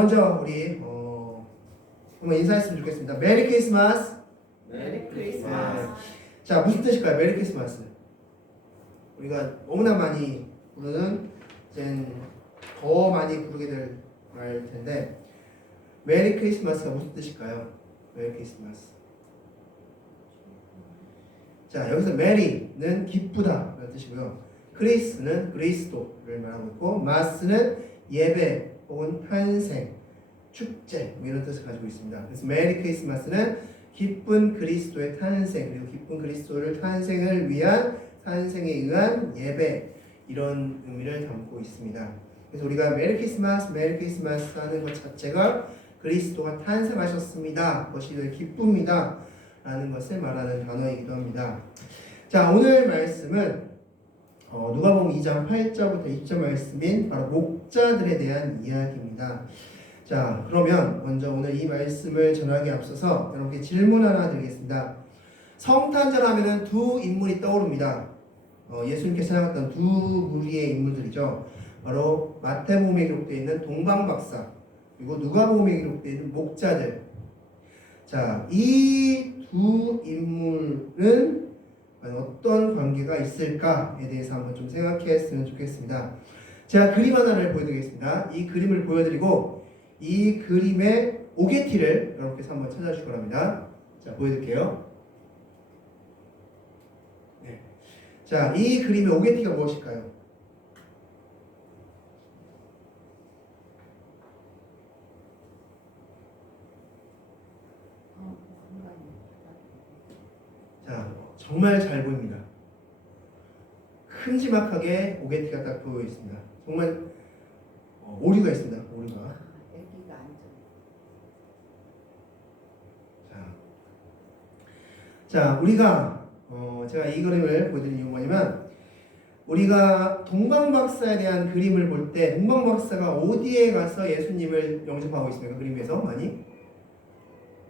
먼저 우리 한번 인사했으면 좋겠습니다. 메리 크리스마스. 메리 크리스마스. 자, 무슨 뜻일까요? 메리 크리스마스. 우리가 너무나 많이 부르는, 이제 더 많이 부르게 될 말 텐데, 메리 크리스마스가 무슨 뜻일까요? 메리 크리스마스. 자, 여기서 메리는 기쁘다 라는 뜻이고요. 크리스는 그리스도를 말하고 있고, 마스는 예배 혹은 탄생, 축제 뭐 이런 뜻을 가지고 있습니다. 그래서 메리 크리스마스는 기쁜 그리스도의 탄생, 그리고 기쁜 그리스도를 탄생을 위한, 탄생에 의한 예배, 이런 의미를 담고 있습니다. 그래서 우리가 메리 크리스마스 하는 것 자체가 그리스도가 탄생하셨습니다, 그것이 늘 기쁩니다 라는 것을 말하는 단어이기도 합니다. 자, 오늘 말씀은 누가복음 2장 8절부터 20절 말씀인 바로 목자들에 대한 이야기입니다. 자, 그러면 먼저 오늘 이 말씀을 전하기 앞서서 여러분께 질문 하나 드리겠습니다. 성탄절 하면은 두 인물이 떠오릅니다. 예수님께서 사용했던 두 무리의 인물들이죠. 바로 마태복음에 기록되어 있는 동방박사, 그리고 누가복음에 기록되어 있는 목자들. 자, 이 두 인물은 어떤 관계가 있을까에 대해서 한번 좀 생각했으면 좋겠습니다. 제가 그림 하나를 보여드리겠습니다. 이 그림을 보여드리고 이 그림의 오게티를 여러분께서 한번 찾아주시기 바랍니다. 자, 보여드릴게요. 네. 자, 이 그림의 오게티가 무엇일까요? 자, 정말 잘 보입니다. 큼지막하게 오게티가 딱 보여 있습니다. 정말 오류가 있습니다. 오류가. 애기가 앉아. 자, 우리가 제가 이 그림을 보여드린 이유가 뭐냐면, 우리가 동방박사에 대한 그림을 볼 때 동방박사가 어디에 가서 예수님을 영접하고 있습니까? 그림에서 많이?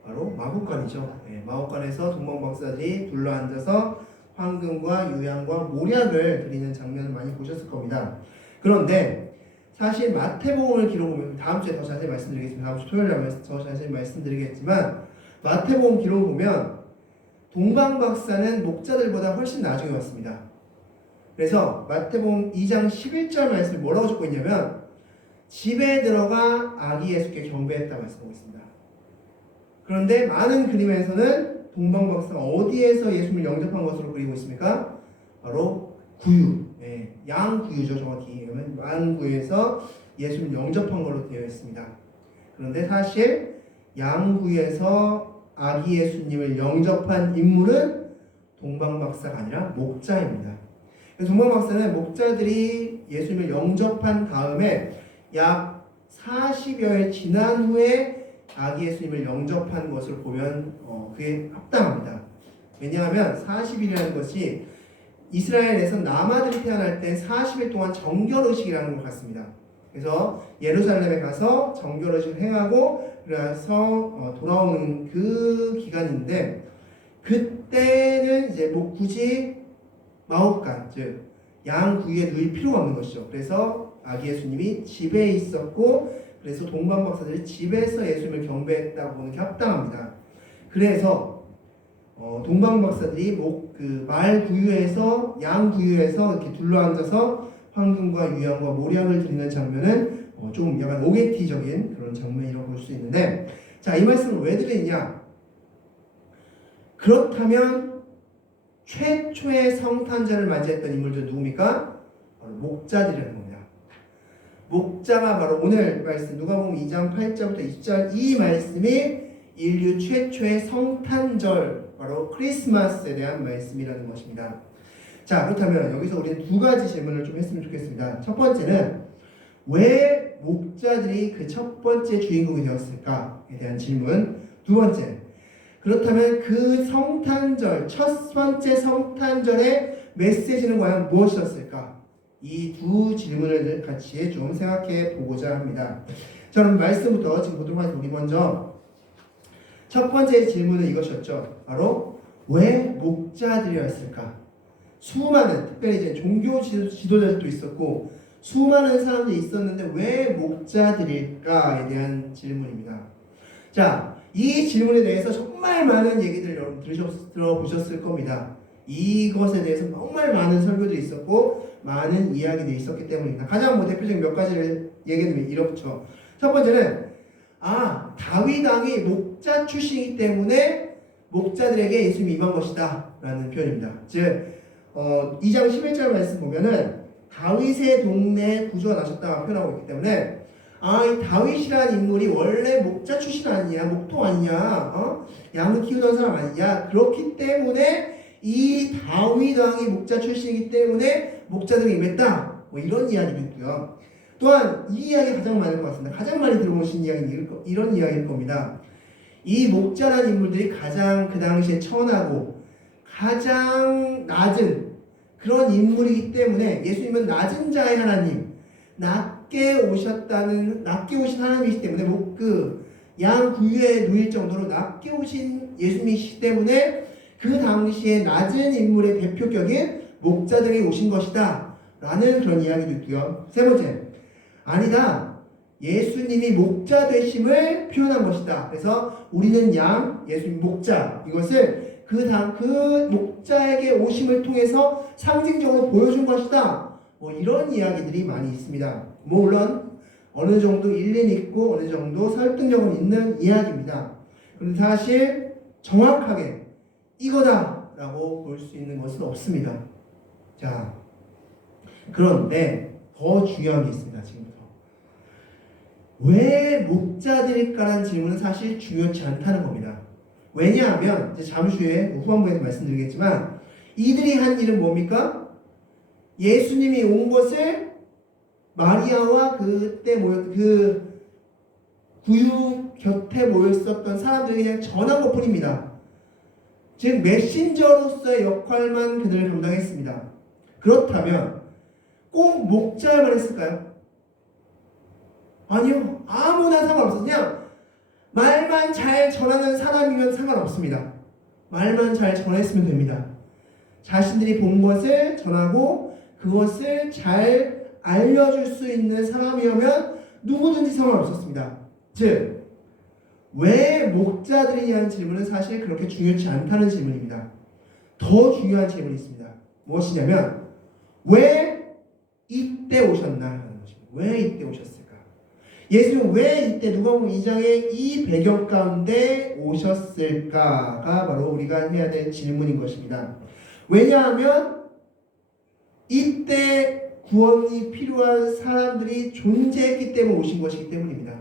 바로 마국간이죠. 네, 마국간에서 동방박사들이 둘러앉아서 황금과 유향과 모략을 드리는 장면을 많이 보셨을 겁니다. 그런데 사실 마태복음을 기록하면, 다음 주에 더 자세히 말씀드리겠습니다. 다음 주 토요일에 더 자세히 말씀드리겠지만, 마태복음 기록을 보면 동방박사는 목자들보다 훨씬 나중에 왔습니다. 그래서 마태복음 2장 11절 말씀을 뭐라고 적고 있냐면, 집에 들어가 아기 예수께 경배했다고 말씀하고 있습니다. 그런데 많은 그림에서는 동방박사가 어디에서 예수님을 영접한 것으로 그리고 있습니까? 바로 구유, 양구유죠. 정확히 얘기하면 양구유에서 예수님을 영접한 것으로 되어 있습니다. 그런데 사실 양구유에서 아기 예수님을 영접한 인물은 동방박사가 아니라 목자입니다. 동방박사는 목자들이 예수님을 영접한 다음에 약 40여일 지난 후에 아기 예수님을 영접한 것을 보면 그게 합당합니다. 왜냐하면 40일이라는 것이 이스라엘에서 남아들이 태어날 때 40일 동안 정결의식이라는 것 같습니다. 그래서 예루살렘에 가서 정결의식을 행하고 그래서 돌아오는 그 기간인데, 그때는 이제 뭐 굳이 마옥간, 즉 양구유에 누일 필요가 없는 것이죠. 그래서 아기 예수님이 집에 있었고, 그래서 동방박사들이 집에서 예수님을 경배했다고 보는 게 합당합니다. 그래서 동방박사들이 말구유에서 양구유에서 이렇게 둘러앉아서 황금과 유향과 모략을 드리는 장면은 좀 약간 오게티적인 그런 장면이라고 볼 수 있는데, 자, 이 말씀을 왜 드리느냐? 그렇다면 최초의 성탄절을 맞이했던 인물들은 누굽니까? 바로 목자들이라는 겁니다. 목자가 바로 오늘 말씀 누가복음 2장 8절부터 20절 이 말씀이 인류 최초의 성탄절, 바로 크리스마스에 대한 말씀이라는 것입니다. 자, 그렇다면 여기서 우리는 두 가지 질문을 좀 했으면 좋겠습니다. 첫 번째는 왜 목자들이 그 첫 번째 주인공이 되었을까에 대한 질문. 두 번째, 그렇다면 그 성탄절, 첫 번째 성탄절의 메시지는 과연 무엇이었을까? 이 두 질문을 같이 좀 생각해 보고자 합니다. 자, 그럼 말씀부터 지금 보도록 하겠습니다. 우리 먼저 첫 번째 질문은 이것이었죠. 바로 왜 목자들이었을까? 수많은, 특별히 이제 종교 지도자들도 있었고, 수많은 사람들이 있었는데 왜 목자들일까에 대한 질문입니다. 자, 이 질문에 대해서 정말 많은 얘기들 여러분 들어보셨을 겁니다. 이것에 대해서 정말 많은 설교들이 있었고 많은 이야기들이 있었기 때문입니다. 가장 대표적인 몇 가지를 얘기하면 이렇죠. 첫 번째는 다윗 왕이 목자 출신이기 때문에 목자들에게 예수님이 임한 것이다 라는 표현입니다. 즉 2장 11절 말씀 보면은 다윗의 동네에 구주가 나셨다고 표현하고 있기 때문에 이 다윗이라는 인물이 원래 목자 출신 아니냐, 목통 아니냐, 양을 키우던 사람 아니냐. 그렇기 때문에 이 다윗 왕이 목자 출신이기 때문에 목자들이 임했다. 뭐 이런 이야기도 있고요. 또한 이 이야기 가장 많을 것 같습니다. 가장 많이 들어보신 이야기는 이런 이야기일 겁니다. 이 목자라는 인물들이 가장 그 당시에 천하고 가장 낮은 그런 인물이기 때문에 예수님은 낮은 자의 하나님, 낮게 오신 하나님이시기 때문에 양 구유에 누일 정도로 낮게 오신 예수님이시기 때문에 그 당시에 낮은 인물의 대표격인 목자들이 오신 것이다 라는 그런 이야기도 있고요. 세 번째, 아니다, 예수님이 목자 되심을 표현한 것이다. 그래서 우리는 양, 예수님 목자, 이것을 그 목자에게 오심을 통해서 상징적으로 보여준 것이다. 뭐 이런 이야기들이 많이 있습니다. 물론 어느 정도 일리는 있고 어느 정도 설득력은 있는 이야기입니다. 그런데 사실 정확하게 이거다 라고 볼 수 있는 것은 없습니다. 자, 그런데 더 중요한 게 있습니다. 지금부터 왜 목자들일까라는 질문은 사실 중요치 않다는 겁니다. 왜냐하면 이제 잠시 후에 후반부에서 말씀드리겠지만 이들이 한 일은 뭡니까? 예수님이 온 것을 마리아와 그때 그 구유 곁에 모였었던 사람들에게 그냥 전한 것 뿐입니다. 즉 메신저로서의 역할만 그들을 감당했습니다. 그렇다면 꼭 목자야만 했을까요? 아니요. 아무나 상관없어요. 그냥 말만 잘 전하는 사람이면 상관없습니다. 말만 잘 전했으면 됩니다. 자신들이 본 것을 전하고 그것을 잘 알려줄 수 있는 사람이면 누구든지 상관없었습니다. 즉, 왜 목자들이냐는 질문은 사실 그렇게 중요치 않다는 질문입니다. 더 중요한 질문이 있습니다. 무엇이냐면 왜 이때 오셨나 하는 것입니다. 왜 이때 오셨을까? 예수님은 왜 이때 누가복음 2장의 이 배경 가운데 오셨을까가 바로 우리가 해야 될 질문인 것입니다. 왜냐하면 이때 구원이 필요한 사람들이 존재했기 때문에 오신 것이기 때문입니다.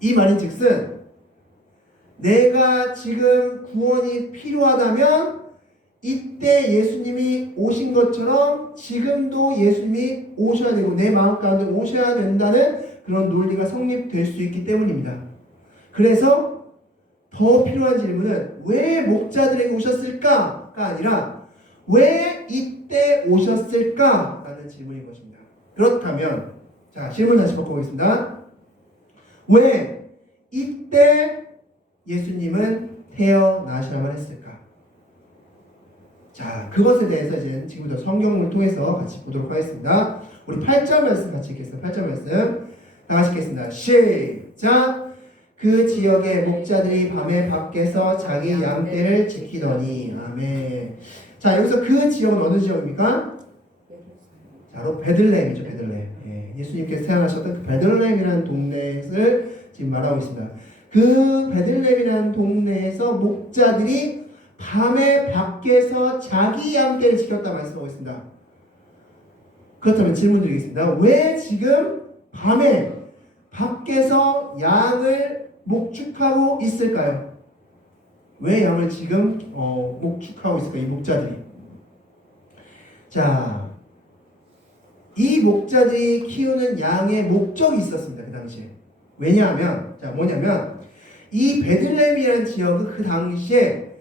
이 말인 즉슨 내가 지금 구원이 필요하다면 이때 예수님이 오신 것처럼 지금도 예수님이 오셔야 되고 내 마음 가운데 오셔야 된다는 그런 논리가 성립될 수 있기 때문입니다. 그래서 더 필요한 질문은 왜 목자들에게 오셨을까가 아니라 왜 이때 오셨을까? 라는 질문인 것입니다. 그렇다면 자, 질문 다시 바꿔보겠습니다. 왜 이때 예수님은 태어나셔야만 했을까? 자, 그것에 대해서 이제 지금부터 성경을 통해서 같이 보도록 하겠습니다. 우리 8절 말씀 같이 읽겠습니다. 8절 말씀 다 같이 읽겠습니다. 시작! 그 지역의 목자들이 밤에 밖에서 자기 양떼를 지키더니. 아멘. 자, 여기서 그 지역은 어느 지역입니까? 바로 베들레헴이죠. 베들레헴. 예수님께서 태어나셨던 그 베들레헴이라는 동네를 지금 말하고 있습니다. 그 베들레헴이라는 동네에서 목자들이 밤에 밖에서 자기 양떼를 지켰다 말씀하고 있습니다. 그렇다면 질문 드리겠습니다. 왜 지금 밤에 밖에서 양을 목축하고 있을까요? 왜 양을 지금 목축하고 있을까요? 이 목자들이. 자, 이 목자들이 키우는 양의 목적이 있었습니다. 그 당시에. 왜냐하면 뭐냐면 이 베들레헴이라는 지역은 그 당시에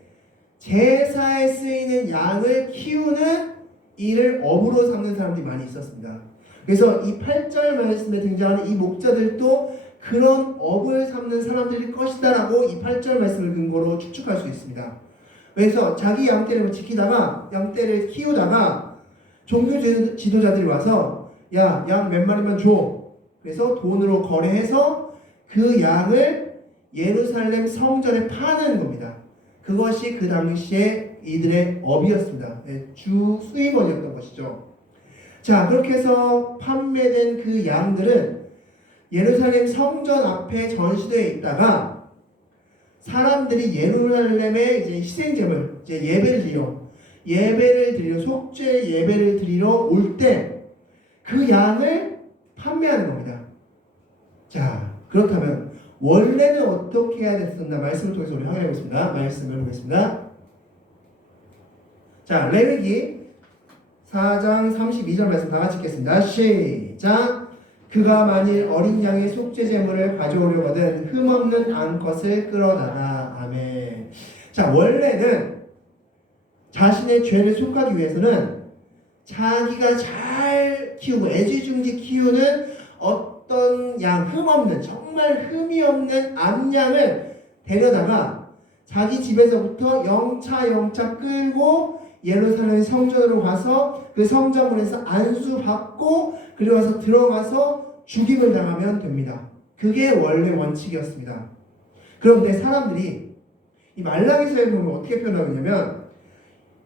제사에 쓰이는 양을 키우는 일을 업으로 삼는 사람들이 많이 있었습니다. 그래서 이 8절 말씀에 등장하는 이 목자들도 그런 업을 삼는 사람들일 것이다 라고 이 8절 말씀을 근거로 추측할 수 있습니다. 그래서 자기 양떼를 지키다가 양떼를 키우다가 종교 지도자들이 와서 야, 양 몇 마리만 줘. 그래서 돈으로 거래해서 그 양을 예루살렘 성전에 파는 겁니다. 그것이 그 당시에 이들의 업이었습니다. 네, 주 수입원이었던 것이죠. 자, 그렇게 해서 판매된 그 양들은 예루살렘 성전 앞에 전시되어 있다가 사람들이 예루살렘에 이제 희생제물, 이제 예배를 드리러 속죄 예배를 드리러 올 때 그 양을 판매하는 겁니다. 자, 그렇다면 원래는 어떻게 해야 됐었나 말씀을 통해서 우리 확인해 보겠습니다. 말씀을 보겠습니다. 자, 레위기 4장 32절 말씀 다 같이 읽겠습니다. 시작. 그가 만일 어린 양의 속죄 제물을 가져오려거든 흠없는 암컷을 끌어다가. 아멘. 자, 원래는 자신의 죄를 속하기 위해서는 자기가 잘 키우고 애지중지 키우는 어떤 양, 흠없는, 정말 흠이 없는 암양을 데려다가 자기 집에서부터 영차 끌고 예루살렘 성전으로 가서 그 성전문에서 안수받고 그리고 와서 들어가서 죽임을 당하면 됩니다. 그게 원래 원칙이었습니다. 그런데 사람들이 이 말라기서에 보면 어떻게 표현하고 있냐면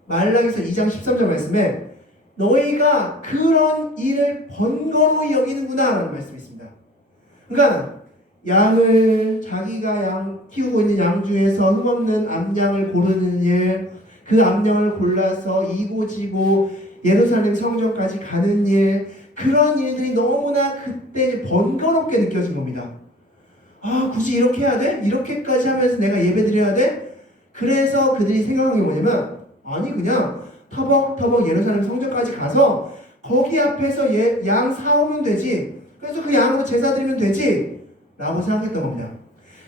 말라기서 2장 13절 말씀에 너희가 그런 일을 번거로이 여기는구나 라는 말씀이 있습니다. 그러니까 양을 자기가 양 키우고 있는 양 중에서 흠없는 암양을 고르는 일, 그 암양을 골라서 이고지고 예루살렘 성전까지 가는 일, 그런 일들이 너무나 그때 번거롭게 느껴진 겁니다. 아, 굳이 이렇게 해야 돼? 이렇게까지 하면서 내가 예배 드려야 돼? 그래서 그들이 생각한 게 뭐냐면 아니 그냥 터벅터벅 예루살렘 성전까지 가서 거기 앞에서 양 사오면 되지. 그래서 그 양으로 제사 드리면 되지 라고 생각했던 겁니다.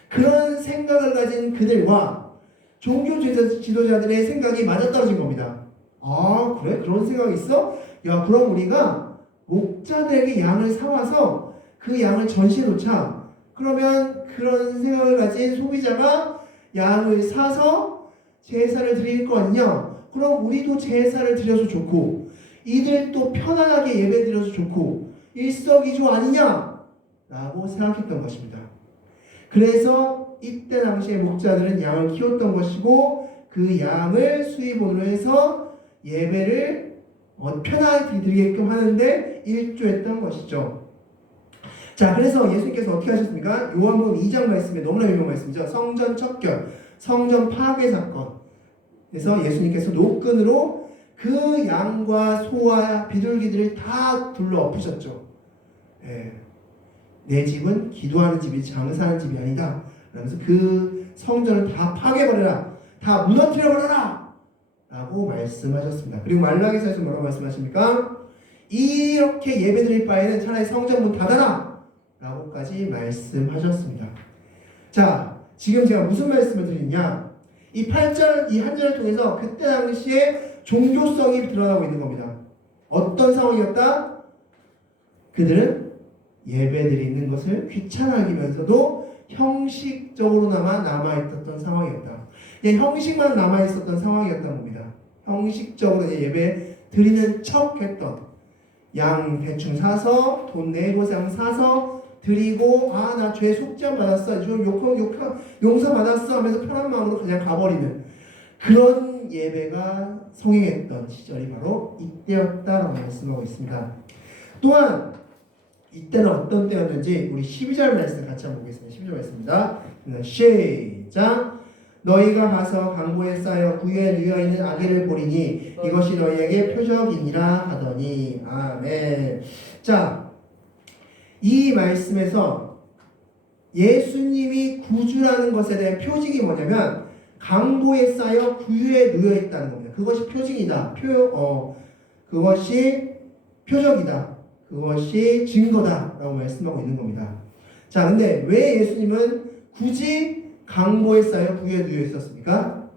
그런 생각을 가진 그들과 종교 지도자들의 생각이 맞아떨어진 겁니다. 아, 그래? 그런 생각이 있어? 야, 그럼 우리가 목자들에게 양을 사와서 그 양을 전시해 놓자. 그러면 그런 생각을 가진 소비자가 양을 사서 제사를 드릴 거 아니냐? 그럼 우리도 제사를 드려서 좋고 이들도 편안하게 예배 드려서 좋고 일석이조 아니냐? 라고 생각했던 것입니다. 그래서 이때 당시에 목자들은 양을 키웠던 것이고 그 양을 수입원으로 해서 예배를 편하게 드리게끔 하는데 일조했던 것이죠. 자, 그래서 예수님께서 어떻게 하셨습니까? 요한복음 2장 말씀에 너무나 유명한 말씀이죠. 성전 척결, 성전 파괴 사건. 그래서 예수님께서 노끈으로 그 양과 소와 비둘기들을 다 둘러 엎으셨죠. 예. 내 집은 기도하는 집이지 장사하는 집이 아니다. 그러면서 그 성전을 다 파괴버려라. 다 무너뜨려버려라. 라고 말씀하셨습니다. 그리고 말라기서에서 뭐라고 말씀하십니까? 이렇게 예배드릴 바에는 차라리 성전문 닫아라. 라고까지 말씀하셨습니다. 자, 지금 제가 무슨 말씀을 드리냐? 이 8절, 이 한 절을 통해서 그때 당시에 종교성이 드러나고 있는 겁니다. 어떤 상황이었다? 그들은 예배드리는 것을 귀찮아하면서도 형식적으로나마 남아있었던 상황이었다. 형식만 남아있었던 상황이었던 겁니다. 형식적으로 예배 드리는 척 했던 양 대충 사서 돈 내고 양 사서 드리고 아, 나 죄 속죄 받았어. 좀 용서 받았어 하면서 편한 마음으로 그냥 가버리는 그런 예배가 성행했던 시절이 바로 이때였다라고 말씀하고 있습니다. 또한 이때는 어떤 때였는지 우리 12절 말씀 같이 한번 보겠습니다. 12절 말씀입니다. 시작. 너희가 가서 강보에 쌓여 구유에 누워있는 아기를 보리니 이것이 너희에게 표적이니라 하더니. 아멘. 자, 이 말씀에서 예수님이 구주라는 것에 대한 표징이 뭐냐면 강보에 쌓여 구유에 누워있다는 겁니다. 그것이 표징이다. 그것이 표적이다. 그것이 증거다 라고 말씀하고 있는 겁니다. 자, 근데 왜 예수님은 굳이 강보에 쌓여 구유에 누워 있었습니까?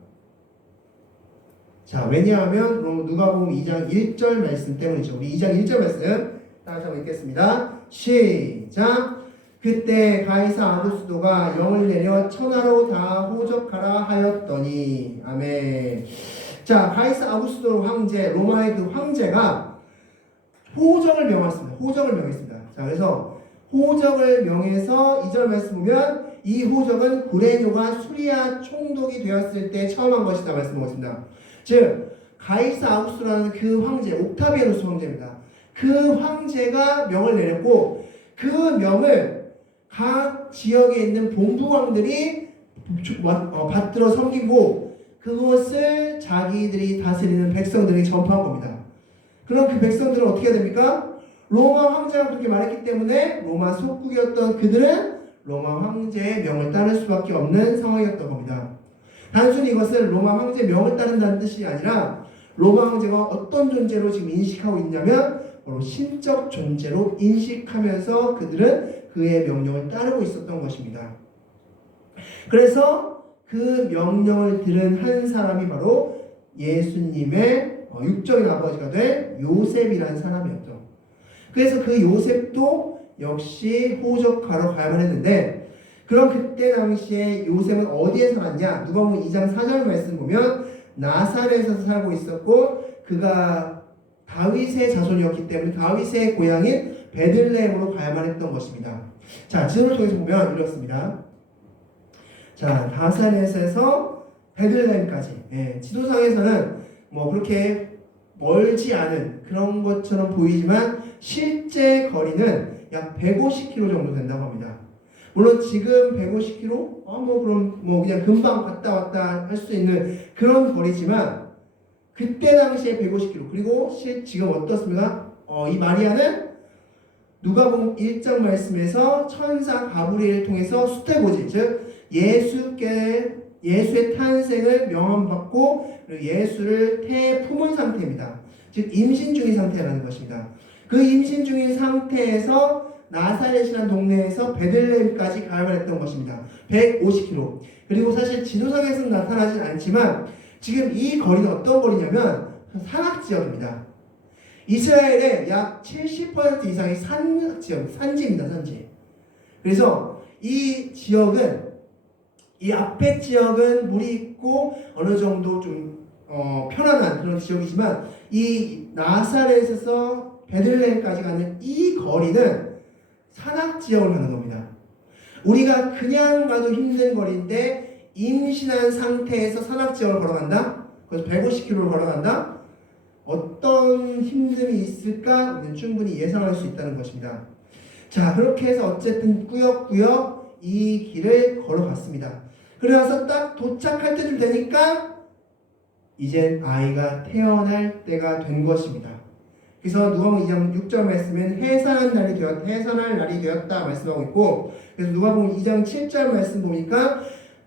자, 왜냐하면 누가복음 2장 1절 말씀 때문이죠. 우리 2장 1절 말씀 다시 한번 읽겠습니다. 시작. 그때 가이사 아구스도가 영을 내려 천하로 다 호적하라 하였더니. 아멘. 자, 가이사 아구스도 황제, 로마의 그 황제가 호적을 명했습니다. 호적을 명했습니다. 자, 그래서 호적을 명해서 2절 말씀 보면 이 호적은 구레뇨가 수리아 총독이 되었을 때 처음 한 것이다 말씀하고 있습니다. 즉 가이사 아우구스라는 그 황제, 옥타비아누스 황제입니다. 그 황제가 명을 내렸고 그 명을 각 지역에 있는 본부왕들이 받들어 섬기고 그것을 자기들이 다스리는 백성들에게 전파한 겁니다. 그럼 그 백성들은 어떻게 해야 됩니까? 로마 황제가 그렇게 말했기 때문에 로마 속국이었던 그들은 로마 황제의 명을 따를 수밖에 없는 상황이었던 겁니다. 단순히 이것은 로마 황제의 명을 따른다는 뜻이 아니라 로마 황제가 어떤 존재로 지금 인식하고 있냐면 바로 신적 존재로 인식하면서 그들은 그의 명령을 따르고 있었던 것입니다. 그래서 그 명령을 들은 한 사람이 바로 예수님의 육적인 아버지가 된 요셉이라는 사람이었죠. 그래서 그 요셉도 역시 호적하러 가야만 했는데 그럼 그때 당시에 요셉은 어디에 살았냐? 누가복음 2장 4절 말씀 보면 나사렛에서 살고 있었고 그가 다윗의 자손이었기 때문에 다윗의 고향인 베들레헴으로 가야만 했던 것입니다. 자, 지도를 통해서 보면 이렇습니다. 자, 나사렛에서 베들레헴까지 지도상에서는 뭐 그렇게 멀지 않은 그런 것처럼 보이지만 실제 거리는 약 150km 정도 된다고 합니다. 물론 지금 150km? 그럼 그냥 금방 갔다 왔다 할 수 있는 그런 거리지만 그때 당시에 150km 그리고 지금 어떻습니까? 이 마리아는 누가복음 1장 말씀에서 천사 가브리엘을 통해서 수태고지 즉 예수의 탄생을 명함받고 예수를 태에 품은 상태입니다. 즉 임신 중인 상태라는 것입니다. 그 임신 중인 상태에서 나사렛이라는 동네에서 베들레헴까지 가야만 했던 것입니다. 150km. 그리고 사실 지도상에서는 나타나진 않지만 지금 이 거리는 어떤 거리냐면 산악지역입니다. 이스라엘의 약 70% 이상이 산지역, 산지입니다. 산지. 그래서 이 지역은 이 앞에 지역은 물이 있고 어느 정도 좀 편안한 그런 지역이지만 이 나사렛에서 베들레헴까지 가는 이 거리는 산악지역을 가는 겁니다. 우리가 그냥 가도 힘든 거리인데 임신한 상태에서 산악지역을 걸어간다? 그래서 150km를 걸어간다? 어떤 힘듦이 있을까? 우리는 충분히 예상할 수 있다는 것입니다. 자, 그렇게 해서 어쨌든 꾸역꾸역 이 길을 걸어갔습니다. 그래서 딱 도착할 때쯤 되니까 이제 아이가 태어날 때가 된 것입니다. 그래서 누가복음 2장 6절 말씀은 해산할 날이 되었다 말씀하고 있고 그래서 누가복음 2장 7절 말씀 보니까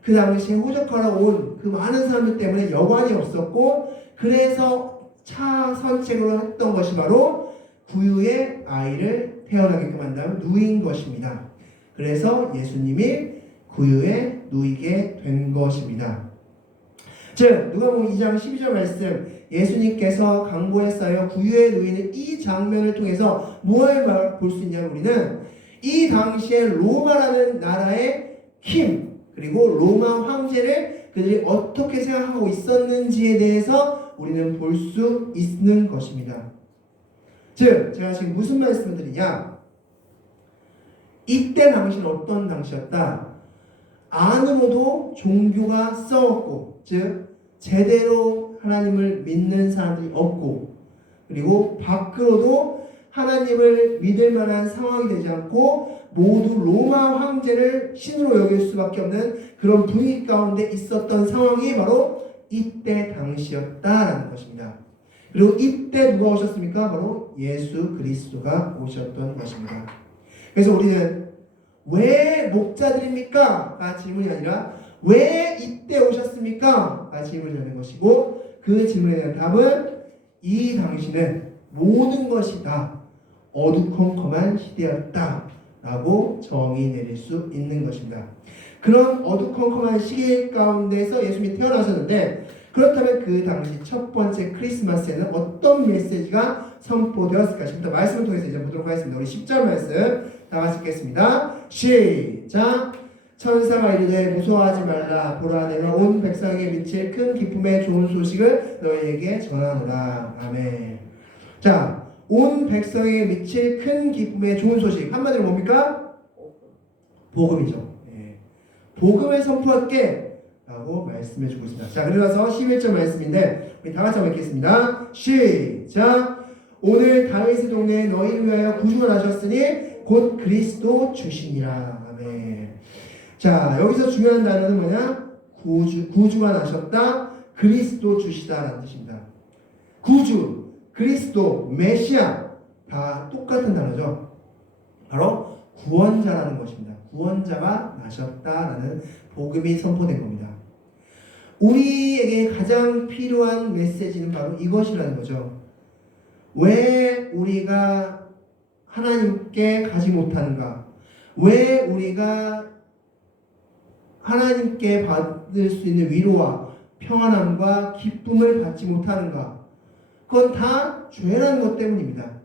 그 당시에 호적하러 온 그 많은 사람들 때문에 여관이 없었고 그래서 차선책으로 했던 것이 바로 구유의 아이를 태어나게끔 한다면 누인 것입니다. 그래서 예수님이 구유에 누이게 된 것입니다. 즉 누가복음 2장 12절 말씀 예수님께서 강보에 쌓여 구유에 누이는 이 장면을 통해서 무엇을 볼 수 있냐면 우리는 이 당시에 로마라는 나라의 힘 그리고 로마 황제를 그들이 어떻게 생각하고 있었는지에 대해서 우리는 볼 수 있는 것입니다. 즉 제가 지금 무슨 말씀을 드리냐 이때 당시는 어떤 당시였다? 안으로도 종교가 썩었고 즉 제대로 하나님을 믿는 사람들이 없고 그리고 밖으로도 하나님을 믿을 만한 상황이 되지 않고 모두 로마 황제를 신으로 여길 수밖에 없는 그런 분위기 가운데 있었던 상황이 바로 이때 당시였다라는 것입니다. 그리고 이때 누가 오셨습니까? 바로 예수 그리스도가 오셨던 것입니다. 그래서 우리는 왜 목자들입니까? 가 질문이 아니라 왜 이때 오셨습니까? 가 질문이 되는 것이고 그 질문에 대한 답은 이 당시는 모든 것이 다 어두컴컴한 시대였다 라고 정의 내릴 수 있는 것입니다. 그런 어두컴컴한 시기 가운데서 예수님이 태어나셨는데 그렇다면 그 당시 첫 번째 크리스마스에는 어떤 메시지가 선포되었을까 싶다. 말씀을 통해서 이제 보도록 하겠습니다. 우리 10절 말씀 다 같이 읽겠습니다. 시작! 천사가 이르되 무서워하지 말라. 보라 내가 온 백성에게 미칠 큰 기쁨의 좋은 소식을 너희에게 전하노라. 아멘. 자, 온 백성에게 미칠 큰 기쁨의 좋은 소식. 한마디로 뭡니까? 복음이죠. 예. 복음을 선포할게 라고 말씀해 주고 있습니다. 자, 그러면서 11절 말씀인데 우리 다 같이 한번 읽겠습니다. 시작. 오늘 다윗의 동네에 너희를 위하여 구주가 나셨으니 곧 그리스도 주시니라. 아멘. 자, 여기서 중요한 단어는 뭐냐? 구주가 나셨다. 그리스도 주시다라는 뜻입니다. 구주, 그리스도, 메시아 다 똑같은 단어죠. 바로 구원자라는 것입니다. 구원자가 나셨다라는 복음이 선포된 겁니다. 우리에게 가장 필요한 메시지는 바로 이것이라는 거죠. 왜 우리가 하나님께 가지 못하는가? 왜 우리가 하나님께 받을 수 있는 위로와 평안함과 기쁨을 받지 못하는가? 그건 다 죄라는 것 때문입니다.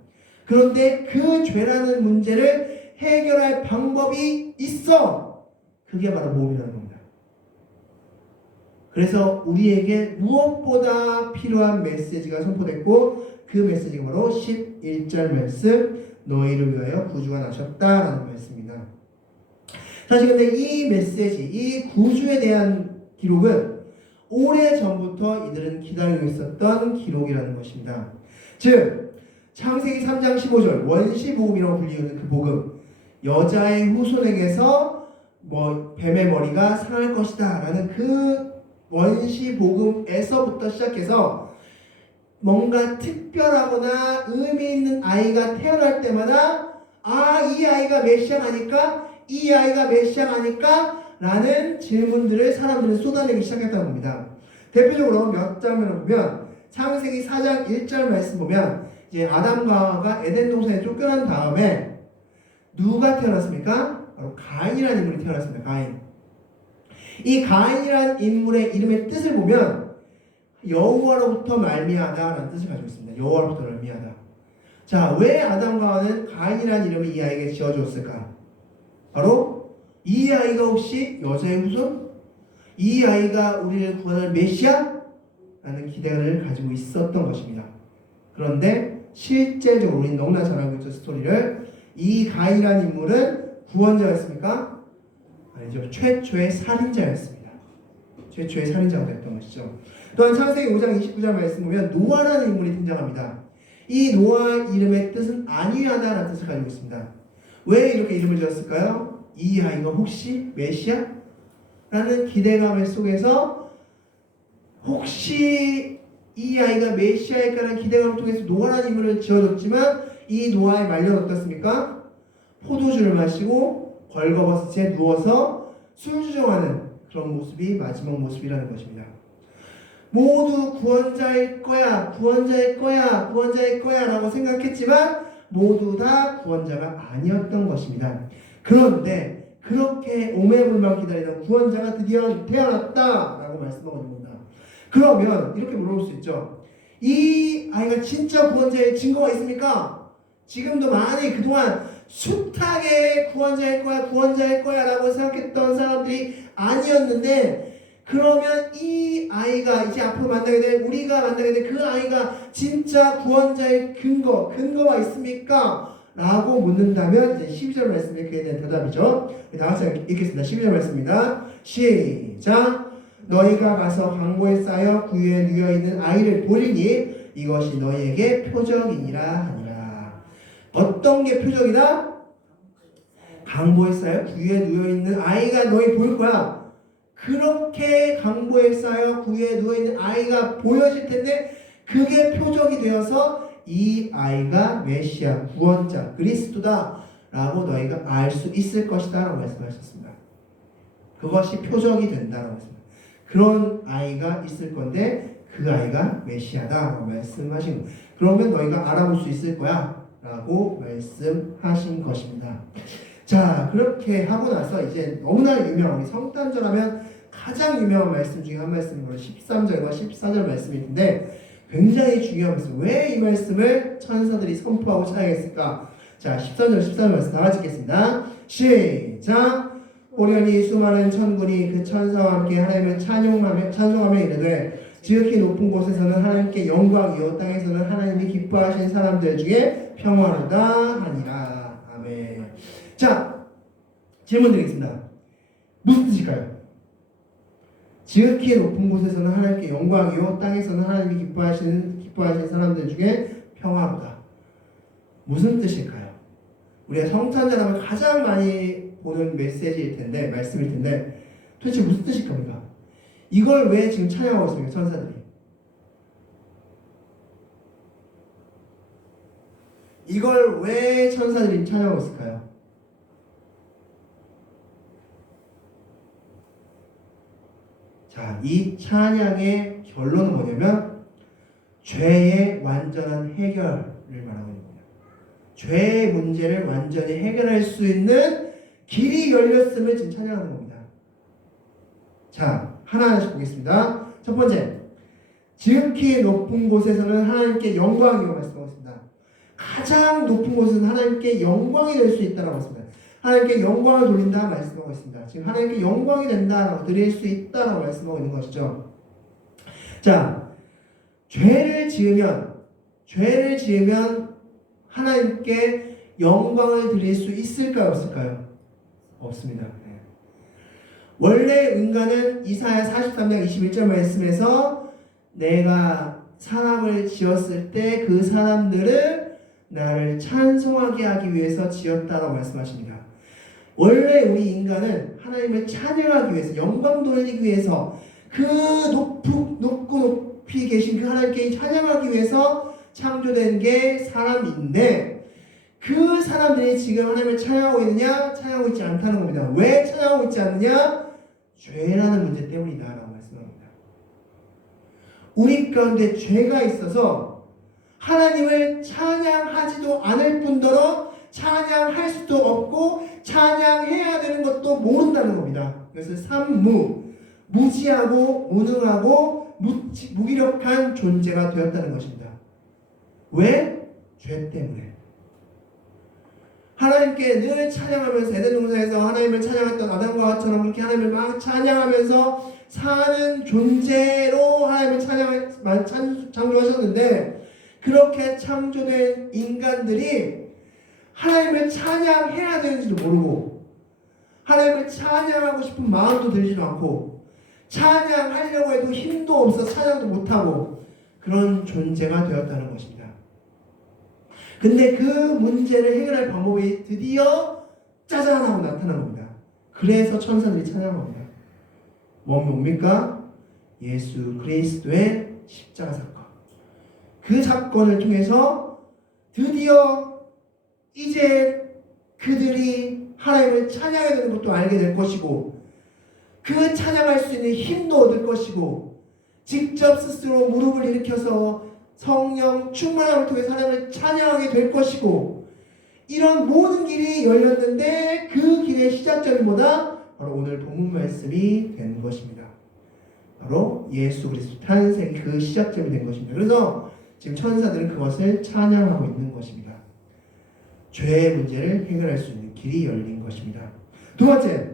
그런데 그 죄라는 문제를 해결할 방법이 있어. 그게 바로 복음이라는 겁니다. 그래서 우리에게 무엇보다 필요한 메시지가 선포됐고 그 메시지가 바로 11절 말씀 너희를 위하여 구주가 나셨다라는 말씀입니다. 사실 근데 이 메시지, 이 구주에 대한 기록은 오래전부터 이들은 기다리고 있었던 기록이라는 것입니다. 즉 창세기 3장 15절 원시복음이라고 불리는 그 복음, 여자의 후손에게서 뱀의 머리가 상할 것이다 라는 그 원시복음에서부터 시작해서 뭔가 특별하거나 의미 있는 아이가 태어날 때마다 이 아이가 메시아가 아닐까? 이 아이가 메시아가 아닐까? 라는 질문들을 사람들은 쏟아내기 시작했다고 합니다. 대표적으로 몇 장면을 보면 창세기 4장 1절 말씀 보면 이제 아담과 하와가 에덴 동산에 쫓겨난 다음에 누가 태어났습니까? 바로 가인이라는 인물이 태어났습니다. 가인. 이 가인이라는 인물의 이름의 뜻을 보면 여호와로부터 말미암다라는 뜻을 가지고 있습니다. 여호와로부터 말미암다. 자, 왜 아담과 하와는 가인이라는 이름을 이 아이에게 지어주었을까? 바로 이 아이가 혹시 여자의 후손? 이 아이가 우리를 구원할 메시아? 라는 기대를 가지고 있었던 것입니다. 그런데 실제적으로 우리는 너무나 잘 알고 있죠. 스토리를. 이 가인이라는 인물은 구원자였습니까? 아니죠. 최초의 살인자였습니다. 최초의 살인자가 됐던 것이죠. 또한 창세기 5장 29절 말씀 보면 노아라는 인물이 등장합니다. 이 노아 이름의 뜻은 안위하다라는 뜻을 가지고 있습니다. 왜 이렇게 이름을 지었을까요? 이 아이가 혹시 메시아? 라는 기대감 속에서 혹시 이 아이가 메시아일까라는 기대감을 통해서 노아라는 인물을 지어줬지만 이 노아의 말년은 어떻습니까? 포도주를 마시고 벌거벗은 누워서 술주정하는 그런 모습이 마지막 모습이라는 것입니다. 모두 구원자일 거야, 구원자일 거야, 구원자일 거야 라고 생각했지만 모두 다 구원자가 아니었던 것입니다. 그런데 그렇게 오매불망 기다리던 구원자가 드디어 태어났다라고 말씀하고 있습니다. 그러면 이렇게 물어볼 수 있죠. 이 아이가 진짜 구원자의 증거가 있습니까? 지금도 많이 그동안 숱하게 구원자일 거야, 구원자일 거야 라고 생각했던 사람들이 아니었는데 그러면 이 아이가 이제 앞으로 만나게 될 우리가 만나게 될 그 아이가 진짜 구원자의 근거가 있습니까? 라고 묻는다면 이제 12절 말씀이 그에 대한 대답이죠. 다 같이 읽겠습니다. 12절 말씀입니다. 시작. 너희가 가서 강보에 쌓여 구유에 누워있는 아이를 보리니 이것이 너희에게 표적이니라 하니라. 어떤 게 표적이다? 강보에 쌓여 구유에 누워있는 아이가 너희 보일 거야. 그렇게 강보에 쌓여 구유에 누워있는 아이가 보여질 텐데 그게 표적이 되어서 이 아이가 메시아, 구원자, 그리스도다 라고 너희가 알 수 있을 것이다 라고 말씀하셨습니다. 그것이 표적이 된다라고 했습니다. 그런 아이가 있을 건데 그 아이가 메시아다 라고 말씀하신 거예요. 그러면 너희가 알아볼 수 있을 거야 라고 말씀하신 것입니다. 자, 그렇게 하고 나서 이제 너무나 유명한 우리 성탄절 하면 가장 유명한 말씀 중에 한 말씀이 바로 13절과 14절 말씀인데 굉장히 중요한 말씀. 왜 이 말씀을 천사들이 선포하고 찬양했을까? 자, 13절 14절 말씀 다 같이 읽겠습니다. 시작. 오련히 수많은 천군이 그 천사와 함께 하나님을 찬송하며 이르되 지극히 높은 곳에서는 하나님께 영광이요 땅에서는 하나님이 기뻐하신 사람들 중에 평화로다 하니라. 아멘. 자, 질문 드리겠습니다. 무슨 뜻일까요? 지극히 높은 곳에서는 하나님께 영광이요 땅에서는 하나님이 기뻐하시는 사람들 중에 평화로다. 무슨 뜻일까요? 우리가 성찬절하면 가장 많이 보는 메시지일 텐데, 말씀일 텐데 도대체 무슨 뜻일 겁니까? 이걸 왜 지금 찬양하고 있습니까? 천사들이. 이걸 왜 천사들이 찬양하고 있을까요? 자, 이 찬양의 결론은 뭐냐면 죄의 완전한 해결을 말하고 있는 겁니다. 죄의 문제를 완전히 해결할 수 있는 길이 열렸음을 지금 찬양하는 겁니다. 자, 하나하나씩 보겠습니다. 첫 번째, 지극히 높은 곳에서는 하나님께 영광이라고 말씀하고 있습니다. 가장 높은 곳은 하나님께 영광이 될 수 있다고 했습니다. 하나님께 영광을 돌린다 말씀하고 있습니다. 지금 하나님께 영광이 된다라고 드릴 수 있다라고 말씀하고 있는 것이죠. 자, 죄를 지으면 하나님께 영광을 드릴 수 있을까요? 없을까요? 없습니다. 네. 원래 인간은 이사야 43장 21절 말씀에서 내가 사람을 지었을 때 그 사람들을 나를 찬송하게 하기 위해서 지었다라고 말씀하십니다. 원래 우리 인간은 하나님을 찬양하기 위해서, 영광 돌리기 위해서, 그 높고 높이 계신 그 하나님께 찬양하기 위해서 창조된 게 사람인데, 그 사람들이 지금 하나님을 찬양하고 있느냐? 찬양하고 있지 않다는 겁니다. 왜 찬양하고 있지 않느냐? 죄라는 문제 때문이다 라고 말씀합니다. 우리 가운데 죄가 있어서 하나님을 찬양하지도 않을 뿐더러 찬양할 수도 없고 찬양해야 되는 것도 모른다는 겁니다. 그래서 무지하고 무능하고 무기력한 존재가 되었다는 것입니다. 왜? 죄 때문에. 하나님께 늘 찬양하면서 에덴 동산에서 하나님을 찬양했던 아담과 하와처럼 그렇게 하나님을 막 찬양하면서 사는 존재로 하나님을 창조하셨는데, 그렇게 창조된 인간들이 하나님을 찬양해야 되는지도 모르고 하나님을 찬양하고 싶은 마음도 들지도 않고 찬양하려고 해도 힘도 없어 찬양도 못하고 그런 존재가 되었다는 것입니다. 근데 그 문제를 해결할 방법이 드디어 짜잔 하고 나타난 겁니다. 그래서 천사들이 찬양합니다. 뭡니까? 예수 그리스도의 십자가 사건. 그 사건을 통해서 드디어 이제 그들이 하나님을 찬양해야 되는 것도 알게 될 것이고, 그 찬양할 수 있는 힘도 얻을 것이고, 직접 스스로 무릎을 일으켜서 성령 충만함을 통해서 하나님을 찬양하게 될 것이고, 이런 모든 길이 열렸는데 그 길의 시작점이 뭐다? 바로 오늘 본문 말씀이 된 것입니다. 바로 예수 그리스도 탄생이 그 시작점이 된 것입니다. 그래서 지금 천사들은 그것을 찬양하고 있는 것입니다. 죄의 문제를 해결할 수 있는 길이 열린 것입니다. 두 번째,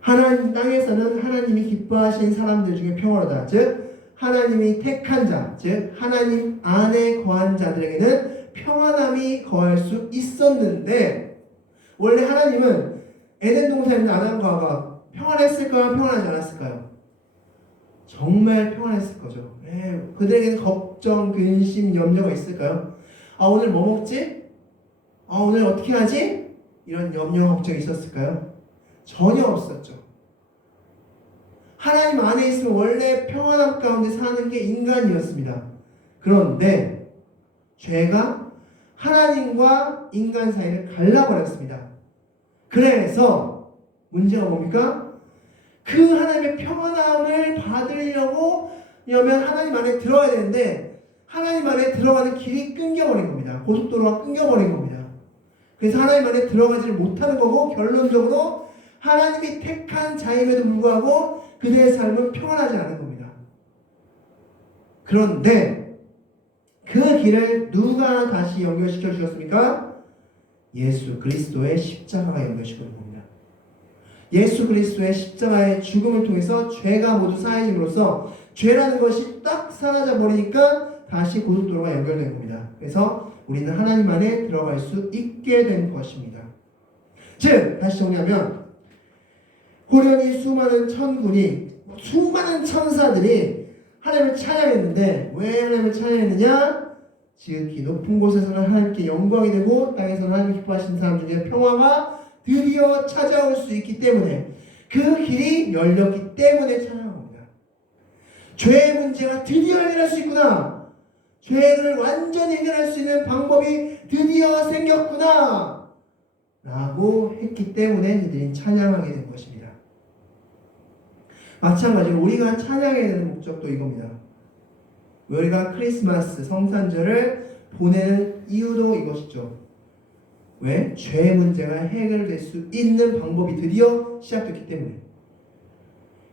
하나님 땅에서는 하나님이 기뻐하신 사람들 중에 평화로다. 즉 하나님이 택한 자, 즉 하나님 안에 거한 자들에게는 평안함이 거할 수 있었는데, 원래 하나님은 에덴 동산에 있는 아담과 하와가 평안했을까요? 평안하지 않았을까요? 정말 평안했을 거죠. 그들에게는 걱정, 근심, 염려가 있을까요? 아, 오늘 뭐 먹지? 아, 오늘 어떻게 하지? 이런 염려, 걱정이 있었을까요? 전혀 없었죠. 하나님 안에 있으면 원래 평안함 가운데 사는 게 인간이었습니다. 그런데 죄가 하나님과 인간 사이를 갈라버렸습니다. 그래서 문제가 뭡니까? 그 하나님의 평안함을 받으려고 하면 하나님 안에 들어가야 되는데, 하나님 안에 들어가는 길이 끊겨버린 겁니다. 고속도로가 끊겨버린 겁니다. 그래서 하나님 안에 들어가지를 못하는 거고, 결론적으로 하나님이 택한 자임에도 불구하고 그들의 삶은 평안하지 않은 겁니다. 그런데 그 길을 누가 다시 연결시켜 주셨습니까? 예수 그리스도의 십자가가 연결시켜 줍니다. 예수 그리스도의 십자가의 죽음을 통해서 죄가 모두 사해짐으로써 죄라는 것이 딱 사라져 버리니까 다시 고속도로가 연결된 겁니다. 그래서 우리는 하나님 안에 들어갈 수 있게 된 것입니다. 즉 다시 정리하면 호련히 수많은 천군이 수많은 천사들이 하나님을 찬양했는데 왜 하나님을 찬양했느냐? 지극히 높은 곳에서는 하나님께 영광이 되고 땅에서는 하나님 기뻐하시는 사람 중에 평화가 드디어 찾아올 수 있기 때문에 그 길이 열렸기 때문에 찬양한 겁니다. 죄의 문제가 드디어 해결할 수 있구나. 죄를 완전히 해결할 수 있는 방법이 드디어 생겼구나 라고 했기 때문에 그들이 찬양하게 된 것입니다. 마찬가지로 우리가 찬양해야 되는 목적도 이겁니다. 우리가 크리스마스 성탄절을 보내는 이유도 이것이죠. 왜? 죄의 문제가 해결될 수 있는 방법이 드디어 시작됐기 때문에.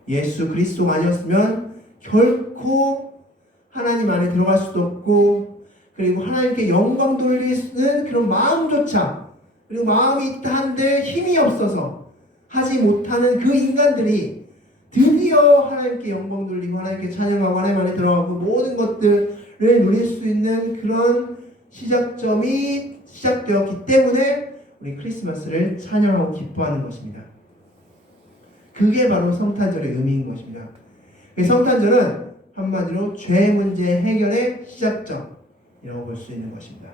예수 그리스도가 아니었으면 결코 하나님 안에 들어갈 수도 없고, 그리고 하나님께 영광 돌리는 그런 마음조차, 그리고 마음이 있다 한들 힘이 없어서 하지 못하는 그 인간들이 드디어 하나님께 영광 돌리고 하나님께 찬양하고 하나님 안에 들어가고 모든 것들을 누릴 수 있는 그런 시작점이 시작되었기 때문에 우리 크리스마스를 찬양하고 기뻐하는 것입니다. 그게 바로 성탄절의 의미인 것입니다. 성탄절은 한마디로 죄 문제 해결의 시작점이라고 볼 수 있는 것입니다.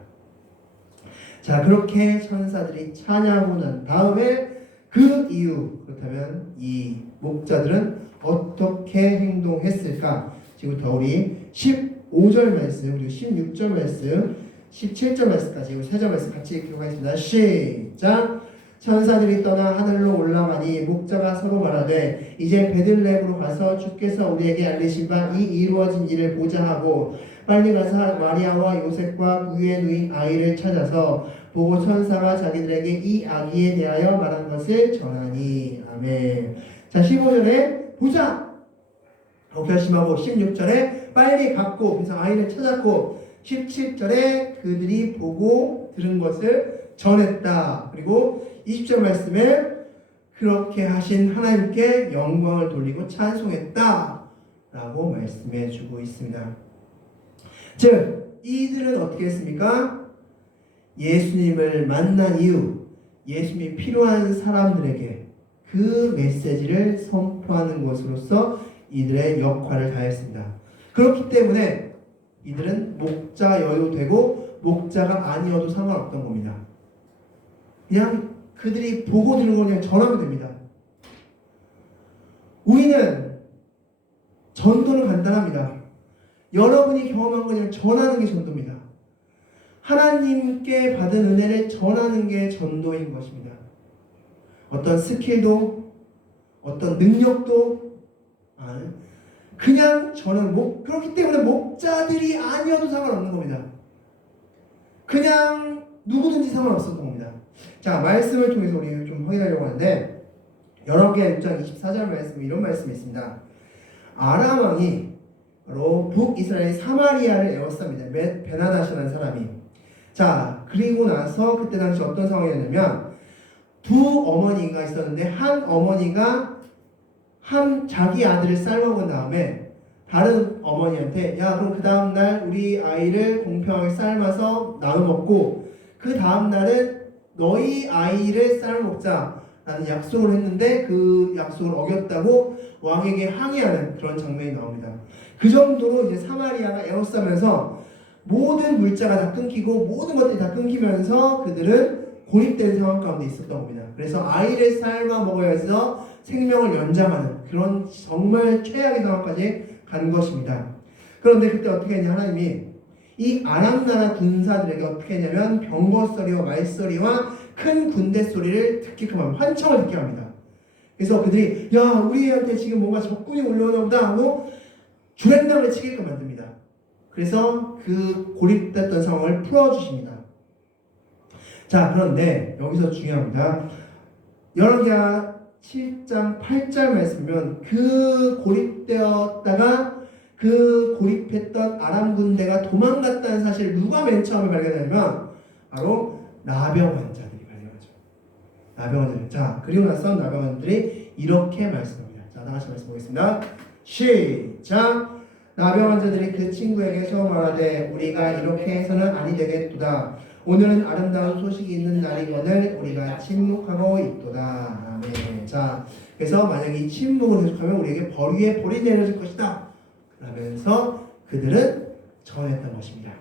자, 그렇게 천사들이 찬양하고 난 다음에 그 이후, 그렇다면 이 목자들은 어떻게 행동했을까? 지금부터 우리 15절 말씀, 그리고 16절 말씀, 17절 말씀까지, 우리 3절 말씀 같이 읽도록하겠습니다. 시작! 천사들이 떠나 하늘로 올라가니 목자가 서로 말하되 이제 베들레헴으로 가서 주께서 우리에게 알리신 바 이 이루어진 일을 보자 하고 빨리 가서 마리아와 요셉과 위에 누인 아이를 찾아서 보고 천사가 자기들에게 이 아기에 대하여 말한 것을 전하니. 아멘. 자, 15절에 보자 결심하고 16절에 빨리 갔고 그래서 아이를 찾았고 17절에 그들이 보고 들은 것을 전했다. 그리고 20절 말씀에 그렇게 하신 하나님께 영광을 돌리고 찬송했다 라고 말씀해 주고 있습니다. 즉 이들은 어떻게 했습니까? 예수님을 만난 이후 예수님이 필요한 사람들에게 그 메시지를 선포하는 것으로서 이들의 역할을 다했습니다. 그렇기 때문에 이들은 목자여도 되고 목자가 아니어도 상관없던 겁니다. 그냥 그들이 보고 들은 걸 그냥 전하면 됩니다. 우리는 전도는 간단합니다. 여러분이 경험한 거 그냥 전하는 게 전도입니다. 하나님께 받은 은혜를 전하는 게 전도인 것입니다. 어떤 스킬도 어떤 능력도 그냥 저는 그렇기 때문에 목자들이 아니어도 상관없는 겁니다. 그냥 누구든지 상관없었던 겁니다. 자, 말씀을 통해서 우리 좀 확인하려고 하는데 열왕기하 6장 24절 말씀 이런 말씀이 있습니다. 아람 왕이 바로 북이스라엘 사마리아를 에워쌉니다. 베나다시라는 사람이. 자, 그리고 나서 그때 당시 어떤 상황이었냐면 두 어머니가 있었는데 한 어머니가 자기 아들을 삶아본 다음에 다른 어머니한테 야 그럼 그 다음날 우리 아이를 공평하게 삶아서 나눠 먹고 그 다음날은 너희 아이를 삶아 먹자 라는 약속을 했는데 그 약속을 어겼다고 왕에게 항의하는 그런 장면이 나옵니다. 그 정도로 이제 사마리아가 에워싸면서 모든 물자가 다 끊기고 모든 것들이 다 끊기면서 그들은 고립된 상황 가운데 있었던 겁니다. 그래서 아이를 삶아 먹어야 해서 생명을 연장하는 그런 정말 최악의 상황까지 간 것입니다. 그런데 그때 어떻게 했냐 하나님이 이 아람 나라 군사들에게 어떻게 했냐면 병거소리와 말소리와 큰 군대 소리를 듣게끔 합니다. 환청을 듣게 합니다. 그래서 그들이 야 우리한테 지금 뭔가 적군이 올라오나 보다 하고 주랭랑을 치게끔 만듭니다. 그래서 그 고립됐던 상황을 풀어주십니다. 자, 그런데 여기서 중요합니다. 열왕기하 7장 8절 말씀이면 그 고립되었다가 그 고립했던 아람 군대가 도망갔다는 사실을 누가 맨 처음에 발견하냐면 바로 나병 환자들이 발견하죠. 나병원들. 자, 그리고 나서 나병원들이 이렇게 말씀합니다. 자, 다 같이 말씀 보겠습니다. 시작. 나병 환자들이 그 친구에게 처음 말하되 우리가 이렇게 해서는 아니 되겠도다. 오늘은 아름다운 소식이 있는 날이거늘 우리가 침묵하고 있도다. 아멘. 자, 그래서 만약 이 침묵을 계속하면 우리에게 벌 위에 벌이 내려질 것이다. 그러면서 그들은 전했던 것입니다.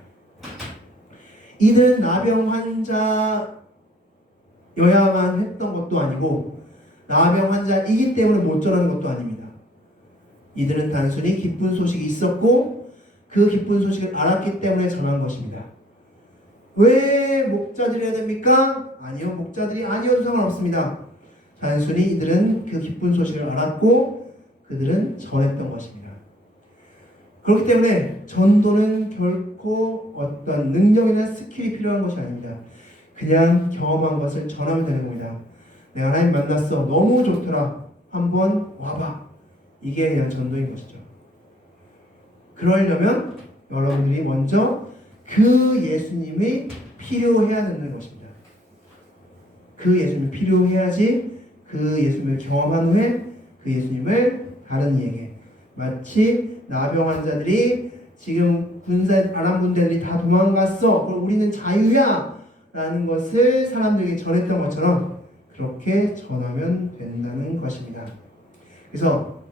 이들은 나병 환자여야만 했던 것도 아니고 나병 환자이기 때문에 못 전하는 것도 아닙니다. 이들은 단순히 기쁜 소식이 있었고 그 기쁜 소식을 알았기 때문에 전한 것입니다. 왜 목자들이 해야 됩니까? 아니요, 목자들이 아니어도 상관없습니다. 단순히 이들은 그 기쁜 소식을 알았고 그들은 전했던 것입니다. 그렇기 때문에 전도는 결코 어떤 능력이나 스킬이 필요한 것이 아닙니다. 그냥 경험한 것을 전하면 되는 겁니다. 내가 하나님 만났어. 너무 좋더라. 한번 와봐. 이게 그냥 전도인 것이죠. 그러려면 여러분들이 먼저 그 예수님이 필요해야 되는 것입니다. 그 예수님이 필요해야지 그 예수님을 경험한 후에 그 예수님을 다른 이에게, 마치 나병 환자들이 지금 아람 군대들이 다 도망갔어. 그럼 우리는 자유야 라는 것을 사람들에게 전했던 것처럼 그렇게 전하면 된다는 것입니다. 그래서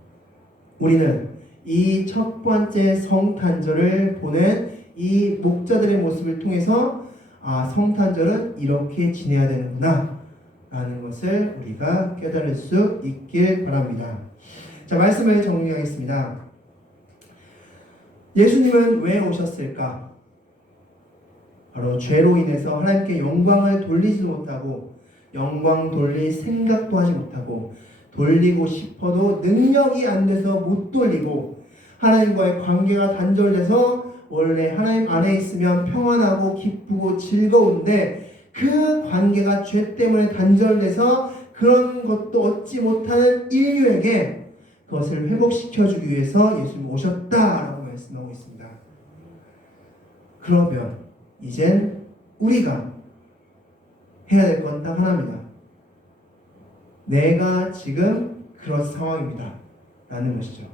우리는 이 첫 번째 성탄절을 보는 이 목자들의 모습을 통해서 성탄절은 이렇게 지내야 되는구나 라는 것을 우리가 깨달을 수 있길 바랍니다. 자, 말씀을 정리하겠습니다. 예수님은 왜 오셨을까? 바로 죄로 인해서 하나님께 영광을 돌리지 못하고 영광 돌릴 생각도 하지 못하고 돌리고 싶어도 능력이 안 돼서 못 돌리고 하나님과의 관계가 단절돼서 원래 하나님 안에 있으면 평안하고 기쁘고 즐거운데 그 관계가 죄 때문에 단절돼서 그런 것도 얻지 못하는 인류에게 그것을 회복시켜주기 위해서 예수님 오셨다라고 말씀하고 있습니다. 그러면 이젠 우리가 해야 될 건 딱 하나입니다. 내가 지금 그런 상황입니다 라는 것이죠.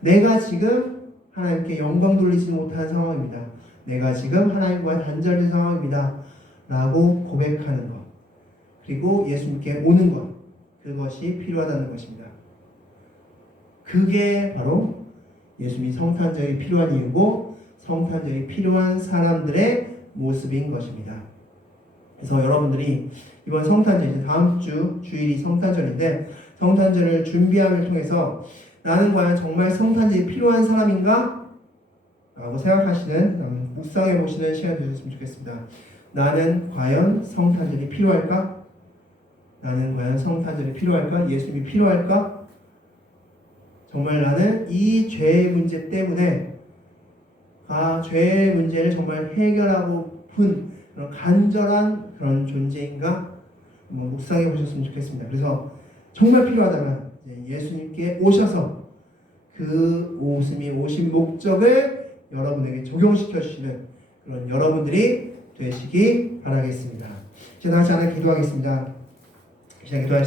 내가 지금 하나님께 영광 돌리지 못한 상황입니다. 내가 지금 하나님과의 단절된 상황입니다 라고 고백하는 것, 그리고 예수님께 오는 것, 그것이 필요하다는 것입니다. 그게 바로 예수님이 성탄절이 필요한 이유고 성탄절이 필요한 사람들의 모습인 것입니다. 그래서 여러분들이 이번 성탄절, 이제 다음 주 주일이 성탄절인데 성탄절을 준비함을 통해서 나는 과연 정말 성탄절이 필요한 사람인가? 라고 생각하시는, 묵상해 보시는 시간이 되셨으면 좋겠습니다. 나는 과연 성탄절이 필요할까? 나는 과연 성탄절이 필요할까? 예수님이 필요할까? 정말 나는 이 죄의 문제 때문에 죄의 문제를 정말 해결하고 픈 그런 간절한 그런 존재인가? 한번 묵상해 보셨으면 좋겠습니다. 그래서 정말 필요하다면 예수님께 오셔서 그 오심이 오신 목적을 여러분에게 적용시켜 주시는 그런 여러분들이 되시기 바라겠습니다. 이제 다 같이 하나 기도하겠습니다. 기도하겠습니다.